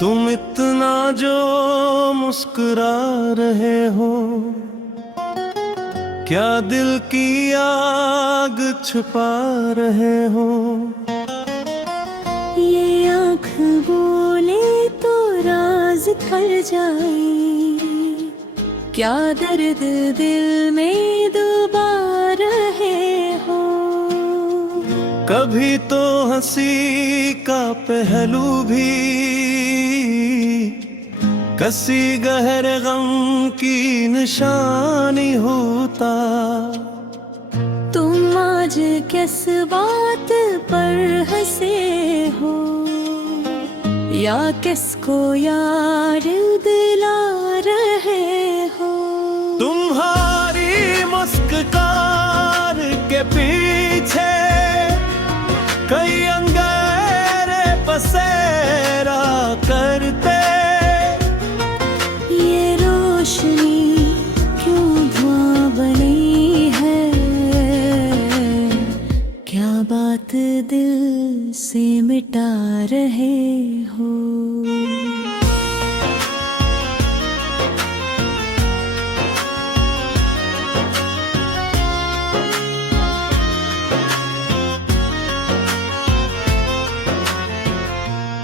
तुम इतना जो मुस्कुरा रहे हो, क्या दिल की आग छुपा रहे हो। ये आँख बोले तो राज कर जाए, क्या दर्द दिल में डुबा रहे हो। कभी तो हंसी का पहलू भी कसी गहरे गम की निशानी होता। तुम आज किस बात पर हंसे हो, या किसको याद दिला रहे हो। तुम्हारी मुस्कान के पीछे कई अंगारे पसेरा करते। ये रोशनी क्यों धुआं बनी है, क्या बात दिल से मिटा रहे हो।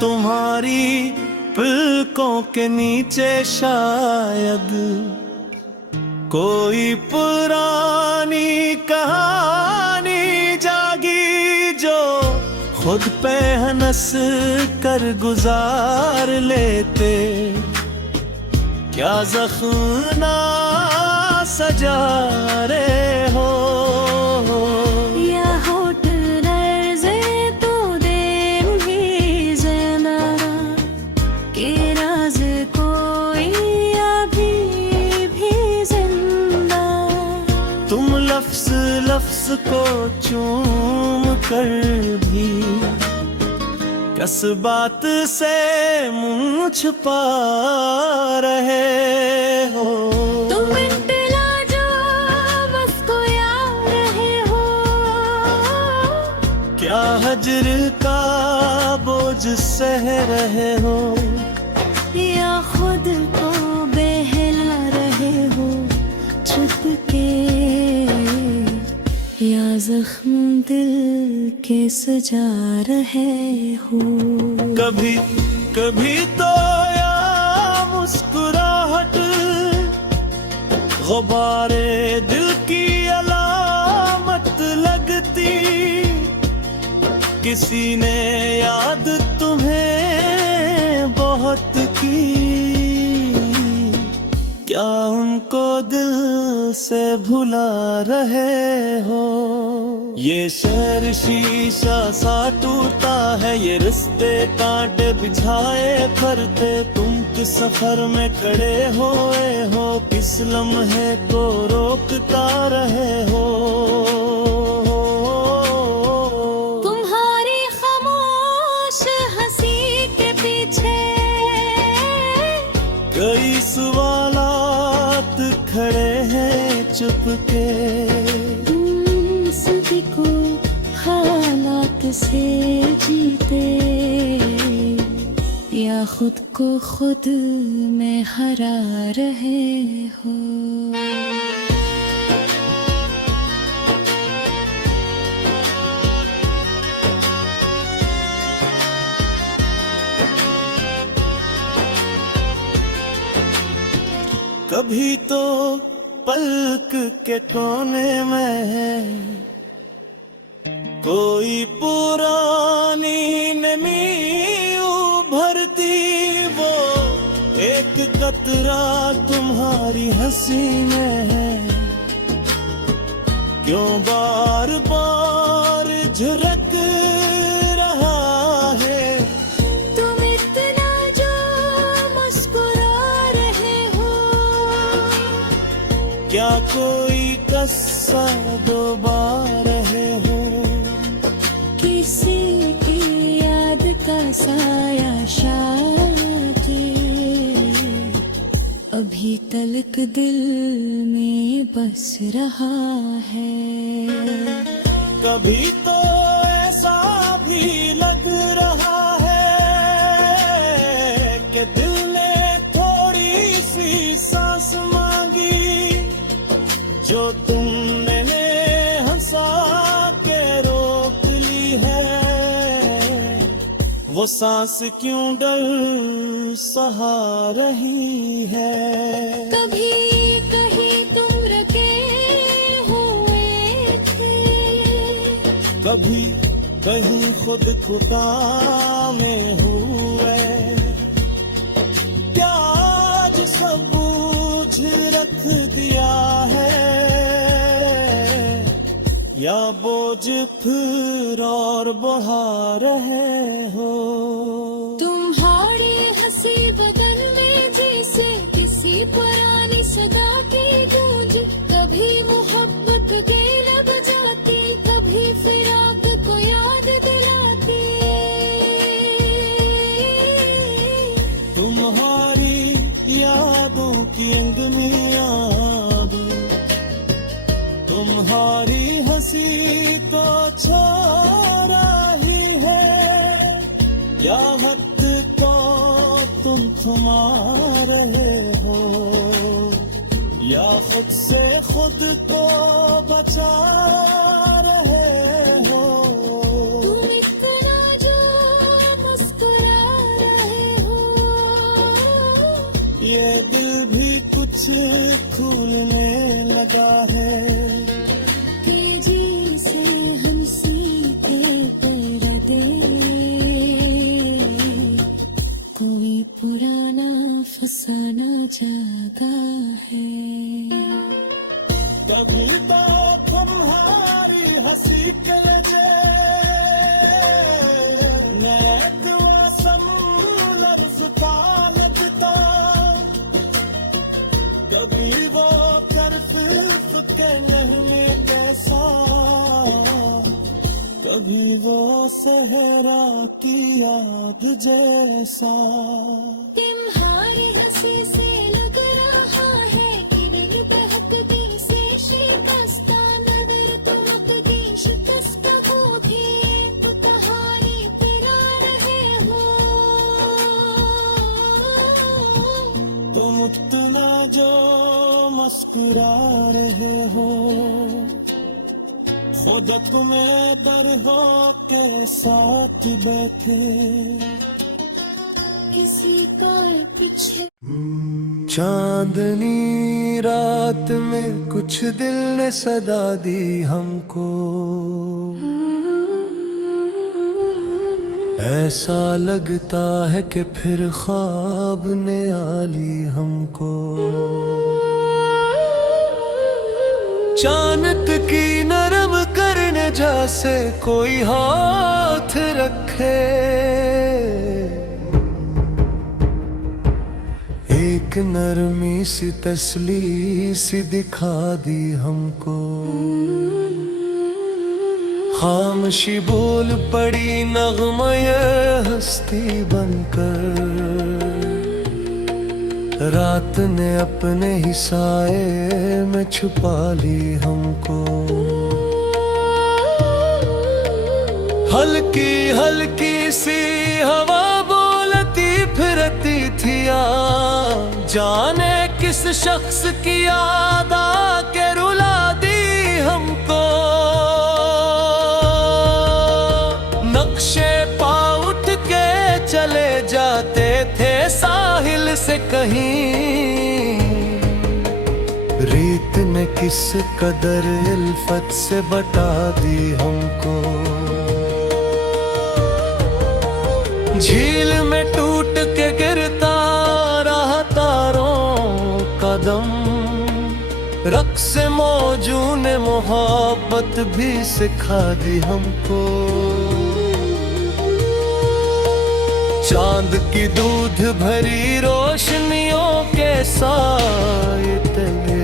तुम्हारी पलकों के नीचे शायद कोई पुरानी कहानी जागी, जो खुद पे हंस कर गुजार लेते। क्या जख्म ना सजा रहे हो, या होठ लर्ज़े तो देम भी ज़माना के राज कोई अभी भी जिंदा। तुम लफ्ज़ लफ्ज़ को चूम कर भी किस बात से मुँह छुपा रहे हो। तुम इतना जो मुस्कुरा रहे हो, क्या हजर का बोझ सह रहे हो। या खुद को बहला रहे हो छुप के, या जख्म दिल के सजा रहे हो। कभी कभी तो या मुस्कुराहट गुब्बारे दिल की अलामत लगती। किसी ने याद तुम्हें बहुत की, क्या उनको दिल से भुला रहे हो। ये शहर शीशा सा टूटा है, ये रिश्ते कांटे बिछाए फरते। तुम किस सफर में खड़े होए हो, किस लम्हे को रोकता रहे हो। तुम्हारी खामोश हंसी के पीछे कई सवालात खड़े हैं चुपके। सदी को हालात से जीते, या खुद को खुद में हरा रहे हो। कभी तो पलक के कोने में कोई पुरानी नमी उभरती। वो एक कतरा तुम्हारी हंसी में है, क्यों बार बार झुरक रहा है। तुम इतना जो मुस्कुरा रहे हो, क्या कोई कस्सा डुबा रहे हो। किसी की याद का साया शायद अभी तलक दिल में बस रहा है। कभी तो ऐसा भी लग रहा है वो सांस क्यों डर सहा रही है। कभी कहीं तुम रखे हुए थे, कभी कहीं खुद खुदा में हुए। क्या आज सब बूझ रख दिया है, या बोझ फिर और बढ़ा रहे हो। तुम्हारी हंसी बदन में जैसे किसी पुरानी सदा की गूंज। कभी मोहब्बत के लब जाती, कभी फिराक को याद दिलाती। तुम्हारी यादों की अंगमियां भी तुम्हारी हंसी को छोड़ा ही है, या हद को तुम थमा रहे हो, या खुद से खुद को बचा रहे हो। तुम इतना जो मुस्कुरा रहे हो, ये दिल भी कुछ खुलने लगा है। कि जिसे हम सीखे पर्दे, कोई पुराना फसाना जागा है। कभी तो तुम्हारी हंसी के लजे नेक वासम लफ्ज का लगता। कभी वो करफ के नहमे कैसा, कभी वो सहरा की आग जैसा। तुम्हारी हंसी से लग रहा है कि दिल बहकती से शिकस्ता। नजर तुमकती शिकस्त हो भी तहारी पिला रहे हो। तुम उतना जो मुस्कुरा रहे हो, खुद तुम्हें दर हो के साथ बैठे। किसी का पीछे चांदनी रात में कुछ दिल ने सदा दी हमको, ऐसा लगता है कि फिर ख्वाब ने आ ली हमको। चानत की नरम करने जैसे कोई हाथ रखे, एक नरमी सी तसली सी दिखा दी हमको। खामोशी बोल पड़ी नगमा ये हस्ती बनकर, रात ने अपने ही साए में छुपा ली हमको। हल्की हल्की सी हवा बोलती फिरती थी, जाने किस शख्स की याद आके रुला दी हमको। नक्शे पा उठ के चले जाते थे साहिल से कहीं, रीत ने किस कदर इल्फत से बता दी हमको। झील में टूट के गिरता रहा तारों का दम, रक्स मौजू ने मोहब्बत भी सिखा दी हमको। चांद की दूध भरी रोशनियों के साए तले,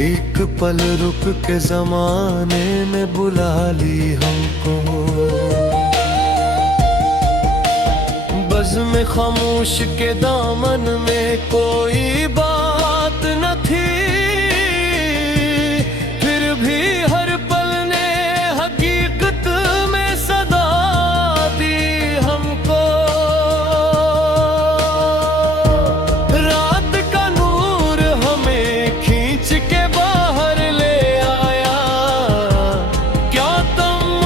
एक पल रुक के जमाने ने बुला ली हमको। बज़्म खामोश के दामन में कोई बात न थी, फिर भी हर पल ने हकीकत में सदा दी हमको। रात का नूर हमें खींच के बाहर ले आया, क्या तुम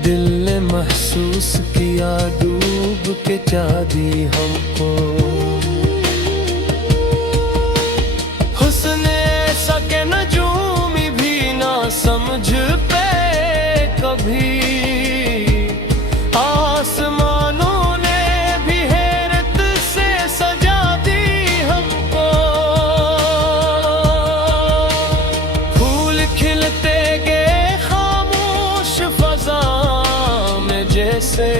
दिल ने महसूस किया डूब के चांदी हमको। हुस्ने सके नजूमी भी ना समझ पे कभी, आसमानों ने भी हैरत से सजा दी हमको। फूल खिलते गए खामोश फजा में जैसे,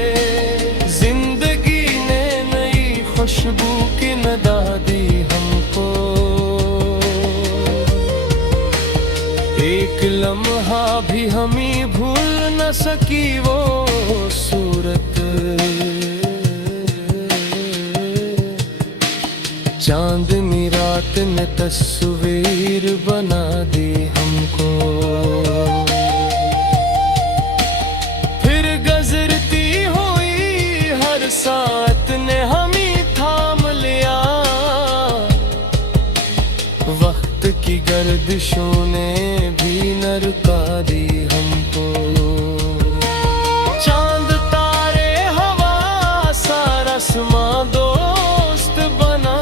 जिंदगी ने नई खुशबू की नदा दी हमको। एक लम्हा भी हमें भूल न सकी वो सूरत, चांदनी रात ने तस्वीर बना दी हमको। फिर गुजरती हुई हर साथ ने हमें थाम लिया, वक्त की गर्दिशों ने भी नरका दी हमको। चांद तारे हवा सारा आसमां दोस्त बना,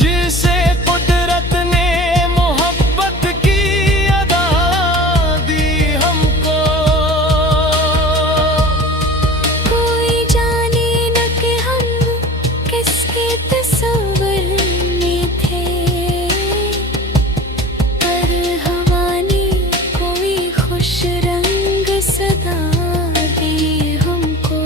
जिसे कुदरत ने मोहब्बत की अदा दी हमको। कोई जाने न कि हम किसके तस्वर में थे, पर हवा ने कोई खुश रंग सदा दी हमको।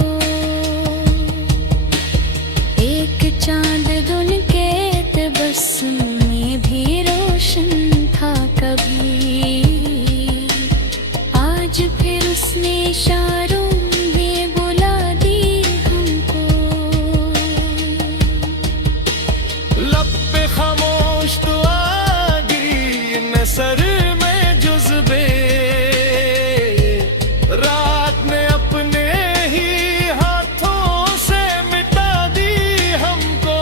एक चांद दुन के तबस्सुम में भी रोशन था कभी, आज फिर उसने इशारों में बुला दी हमको। लब पे खामोश दुआ गिरी न सर में जुज़्बे, रात ने अपने ही हाथों से मिटा दी हमको।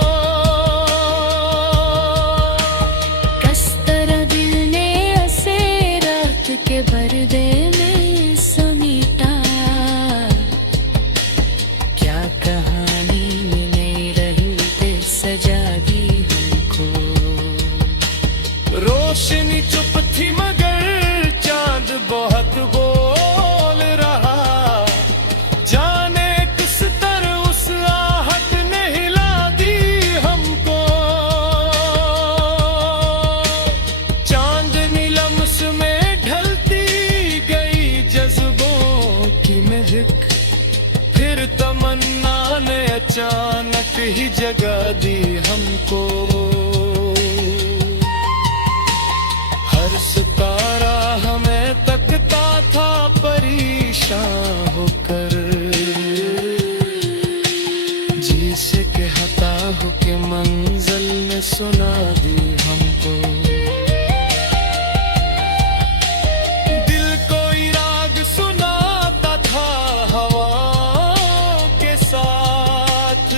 किस तरह दिल ने ऐसे रात के पर्दे में समेटा, क्या कहानी मिले रही ते सजा दी हमको। रोशनी चुप थी मगर चांद बहुत बोल रहा, जाने किस तरह उस आहट ने हिला दी हमको। चांदनी लम्स में ढलती गई जज्बों की महक, फिर तमन्ना ने अचानक ही जगा दी हमको। हर सितारा हमें तकता था परेशान होकर, जिसे कहता हो के मंजिल ने सुना दी हमको। दिल कोई राग सुनाता था हवाओं के साथ,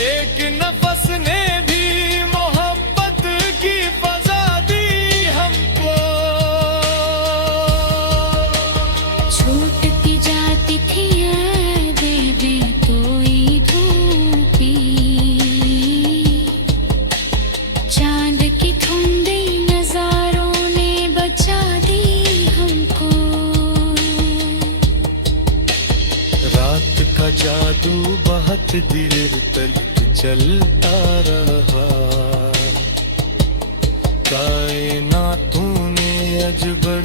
एक नफस ने भी मोहब्बत की फजा दी हमको। छूटती जाती थी यादें कोई धूपी, चांद की ठुंडी नजारों ने बचा दी हमको। रात का जादू बहुत देर तक चलता रहा, कायनातों ने अजबर